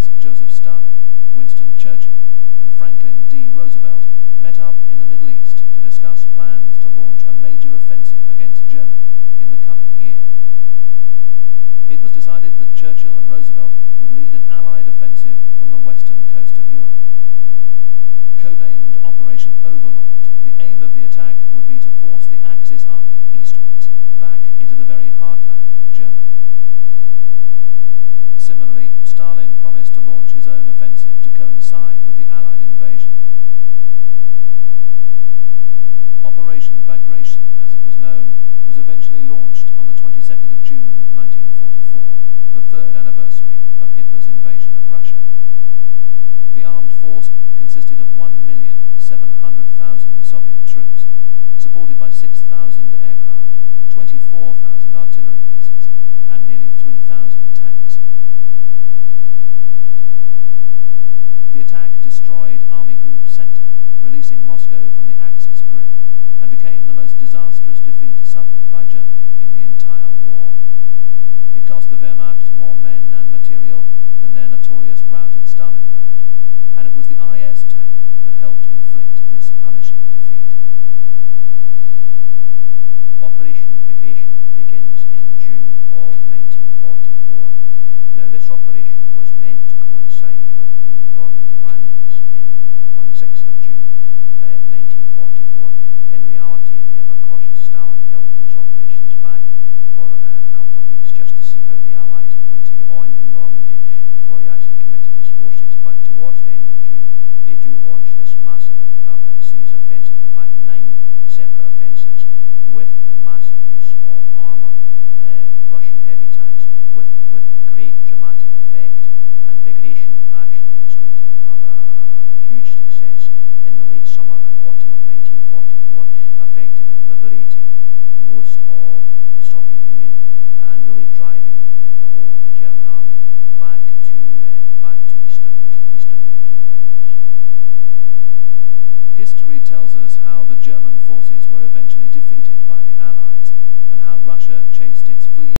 leaders Joseph Stalin, Winston Churchill, and Franklin D. Roosevelt met up in the Middle East to discuss plans to launch a major offensive against Germany in the coming year. It was decided that Churchill and Roosevelt would lead an Allied offensive from the western coast of Europe. Codenamed Operation Overlord, the aim of the attack would be to force the Axis army eastwards, back into the very heartland of Germany. Similarly, Stalin promised to launch his own offensive to coincide with the Allied invasion. Operation Bagration, as it was known, was eventually launched on the 22nd of June 1944, the third anniversary of Hitler's invasion of Russia. The armed force consisted of 1,700,000 Soviet troops, supported by 6,000 aircraft, 24,000 artillery pieces, and nearly 3,000 tanks. The attack destroyed Army Group Center, releasing Moscow from the Axis grip, and became the most disastrous defeat suffered by Germany in the entire war. It cost the Wehrmacht more men and material than their notorious rout at Stalingrad, and it was the IS tank that helped inflict this punishing defeat. Operation Bagration begins in June of 1944. Now, this operation was meant to coincide with the Normandy landings on 6th of June 1944. In reality, the ever-cautious Stalin held those operations back for a couple of weeks just to see how the Allies were going to get on in Normandy before he actually committed his forces. But towards the end of June, they do launch this massive series of offensives, in fact 9 separate offensives, with the massive use of armour, Russian heavy tanks, with great dramatic effect. And Bagration actually is going to have a huge success in the late summer and autumn of 1944, effectively liberating most of the Soviet Union and really driving the whole of the German army back to Eastern European boundaries. History tells us how the German forces were eventually defeated by the Allies, and how Russia chased its fleeing